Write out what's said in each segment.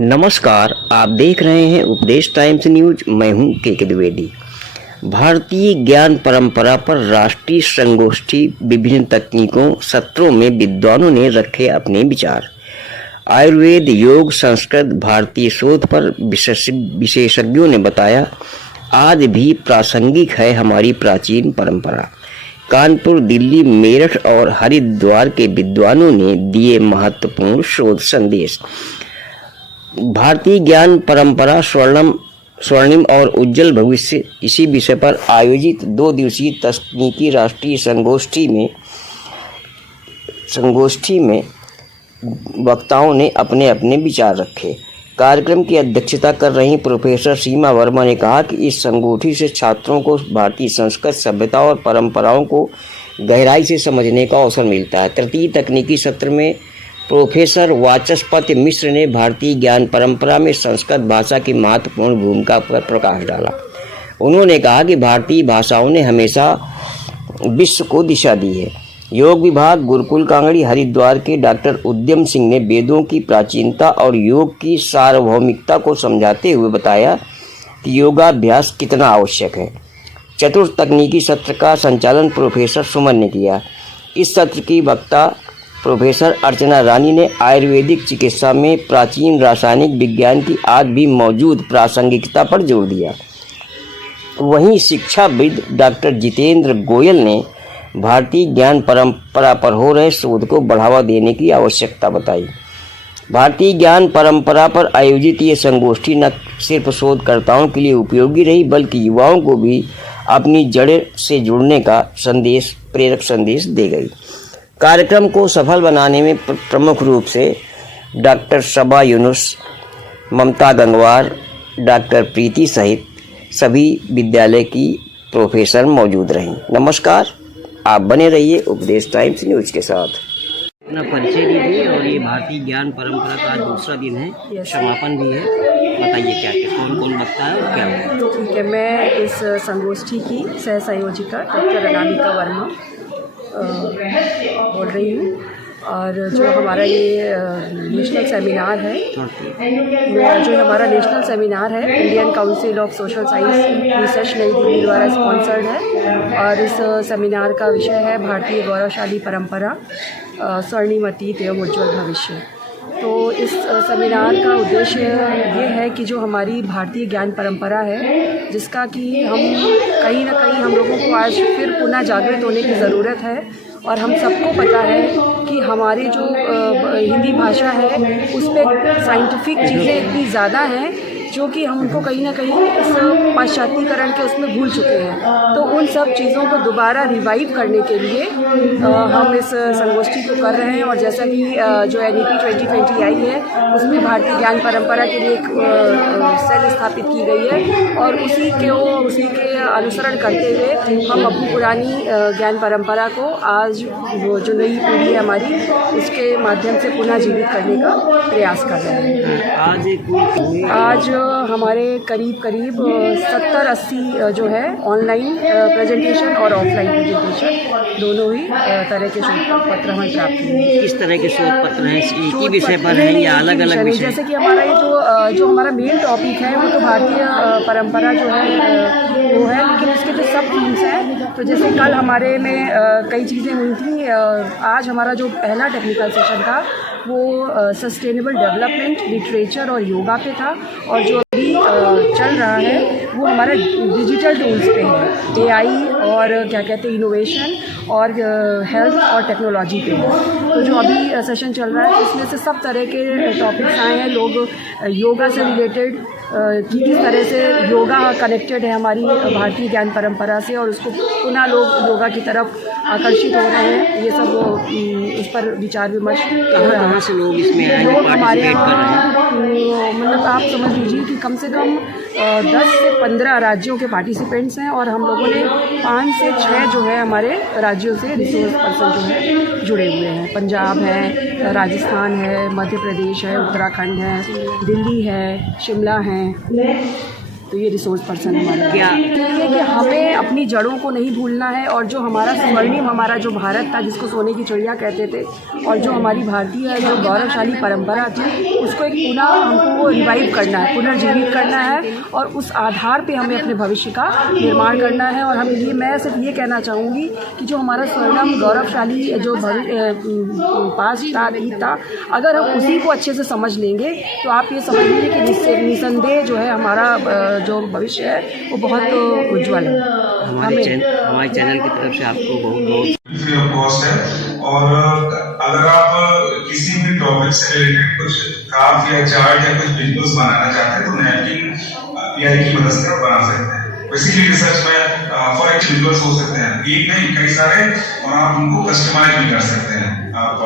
नमस्कार, आप देख रहे हैं उपदेश टाइम्स न्यूज। मैं हूं के द्विवेदी। भारतीय ज्ञान परंपरा पर राष्ट्रीय संगोष्ठी, विभिन्न तकनीकों सत्रों में विद्वानों ने रखे अपने विचार। आयुर्वेद, योग, संस्कृत, भारतीय शोध पर विशेषज्ञों ने बताया, आज भी प्रासंगिक है हमारी प्राचीन परंपरा। कानपुर, दिल्ली, मेरठ और हरिद्वार के विद्वानों ने दिए महत्वपूर्ण शोध संदेश। भारतीय ज्ञान परंपरा, स्वर्णिम और उज्जवल भविष्य, इसी विषय पर आयोजित 2 दिवसीय तकनीकी राष्ट्रीय संगोष्ठी में वक्ताओं ने अपने अपने विचार रखे। कार्यक्रम की अध्यक्षता कर रही प्रोफेसर सीमा वर्मा ने कहा कि इस संगोष्ठी से छात्रों को भारतीय संस्कृत, सभ्यता और परंपराओं को गहराई से समझने का अवसर मिलता है। तृतीय तकनीकी सत्र में प्रोफेसर वाचस्पति मिश्र ने भारतीय ज्ञान परंपरा में संस्कृत भाषा की महत्वपूर्ण भूमिका पर प्रकाश डाला। उन्होंने कहा कि भारतीय भाषाओं ने हमेशा विश्व को दिशा दी है। योग विभाग, गुरुकुल कांगड़ी, हरिद्वार के डॉक्टर उद्यम सिंह ने वेदों की प्राचीनता और योग की सार्वभौमिकता को समझाते हुए बताया कि योगाभ्यास कितना आवश्यक है। चतुर्थ तकनीकी सत्र का संचालन प्रोफेसर सुमन ने किया। इस सत्र की वक्ता प्रोफेसर अर्चना रानी ने आयुर्वेदिक चिकित्सा में प्राचीन रासायनिक विज्ञान की आज भी मौजूद प्रासंगिकता पर जोर दिया। वहीं शिक्षाविद डॉक्टर जितेंद्र गोयल ने भारतीय ज्ञान परंपरा पर हो रहे शोध को बढ़ावा देने की आवश्यकता बताई। भारतीय ज्ञान परंपरा पर आयोजित ये संगोष्ठी न सिर्फ शोधकर्ताओं के लिए उपयोगी रही, बल्कि युवाओं को भी अपनी जड़ें से जुड़ने का प्रेरक संदेश दे गई। कार्यक्रम को सफल बनाने में प्रमुख रूप से डॉक्टर सबा यूनुस, ममता गंगवार, डॉक्टर प्रीति सहित सभी विद्यालय की प्रोफेसर मौजूद रहीं। नमस्कार, आप बने रहिए उपदेश टाइम्स न्यूज के साथ। अपना परिचय दीजिए। और ये भारतीय ज्ञान परंपरा का दूसरा दिन है, समापन भी है, बताइए क्या क्या कौन कौन वक्ता है और क्या होगा। ठीक है, मैं इस संगोष्ठी की सह संयोजिका डॉक्टर अनामिका वर्मा बोल रही हूँ। और जो हमारा ये नेशनल सेमिनार है, Indian council of social science research नई दिल्ली द्वारा स्पॉन्सर्ड है। और इस सेमिनार का विषय है भारतीय गौरवशाली परंपरा, स्वर्णिम अतीत एवं उज्ज्वल भविष्य। तो इस सेमिनार का उद्देश्य ये है कि जो हमारी भारतीय ज्ञान परंपरा है, जिसका कि हम कहीं ना कहीं हम लोगों को आज फिर पुनः जागृत होने की ज़रूरत है। और हम सबको पता है कि हमारी जो हिंदी भाषा है उस पर साइंटिफिक चीज़ें इतनी ज़्यादा हैं जो कि हम उनको कहीं ना कहीं इस पाश्चात्यकरण के उसमें भूल चुके हैं। तो उन सब चीज़ों को दोबारा रिवाइव करने के लिए हम इस संगोष्ठी को कर रहे हैं। और जैसा कि जो NEP 2020 आई है, उसमें भारतीय ज्ञान परंपरा के लिए एक सेल स्थापित की गई है। और उसी के अनुसरण करते हुए हम अपनी पुरानी ज्ञान परंपरा को आज वो जो नई पीढ़ी है हमारी, उसके माध्यम से पुनः जीवित करने का प्रयास कर रहे हैं। आज हमारे करीब 70-80 जो है ऑनलाइन प्रेजेंटेशन और ऑफलाइन प्रेजेंटेशन दोनों ही तरह के शोध पत्र हमें प्राप्त हुए। किस तरह के शोध पत्र हैं? एक ही विषय पर हैं या अलग अलग विषय? जैसे कि हमारा ये जो हमारा मेन टॉपिक है वो तो भारतीय परंपरा जो है वो है, लेकिन उसके जो सब थीम्स हैं, तो जैसे कल हमारे में कई चीज़ें हुई थी। आज हमारा जो पहला टेक्निकल सेशन था वो सस्टेनेबल डेवलपमेंट, लिटरेचर और योगा पे था। और जो अभी चल रहा है वो हमारा डिजिटल टूल्स पे है, AI और क्या कहते हैं इनोवेशन और हेल्थ और टेक्नोलॉजी पे है। तो जो अभी सेशन चल रहा है उसमें से सब तरह के टॉपिक्स आए हैं। लोग योगा से रिलेटेड कि किस तरह से योगा कनेक्टेड है हमारी भारतीय ज्ञान परंपरा से, और उसको पुनः लोग योगा की तरफ आकर्षित हो रहे हैं। ये सब इस पर विचार विमर्श कहाँ से लोग इसमें लोग हमारे यहाँ, मतलब आप समझ लीजिए कि कम से कम 10 से 15 राज्यों के पार्टिसिपेंट्स हैं। और हम लोगों ने 5 से 6 जो है हमारे राज्यों से रिसोर्स पर्सन जो है जुड़े हुए हैं। पंजाब है, राजस्थान है, मध्य प्रदेश है, उत्तराखंड है, दिल्ली है, शिमला है, तो ये रिसोर्स पर्सन हमारा क्या है कि हमें अपनी जड़ों को नहीं भूलना है, और जो हमारा स्वर्णिम हमारा जो भारत था जिसको सोने की चिड़िया कहते थे, और जो हमारी भारतीय जो गौरवशाली परंपरा थी उसको एक पुनः हमको वो रिवाइव करना है, पुनर्जीवित करना है, और उस आधार पे हमें अपने भविष्य का निर्माण करना है। और हम ये मैं सिर्फ ये कहना चाहूँगी कि जो हमारा स्वर्णिम गौरवशाली जो पास्ट था, अगर हम उसी को अच्छे से समझ लेंगे तो आप ये समझ लीजिए कि निसंदेह जो है हमारा जो भविष्य है वो बहुत उज्ज्वल है। हमारे चैनल की तरफ से आपको बहुत बहुत फ्री ऑफ कॉस्ट है। और अगर आप किसी भी टॉपिक से रिलेटेड कुछ ग्राफ या चार्ट या कुछ विजुअल्स बनाना चाहते हैं तो नैपकिन एआई की मदद से बना सकते हैं। बेसिकली रिसर्च में फॉर एक विजुअल्स हो सकते हैं, एक नहीं कई सारे, और आप उनको कस्टमाइज भी कर सकते हैं। आप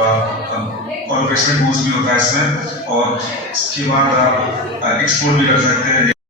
कॉर्पोरेशन टूल्स भी होता है इसमें, और इसके बाद आप एक्सपोर्ट भी कर सकते हैं।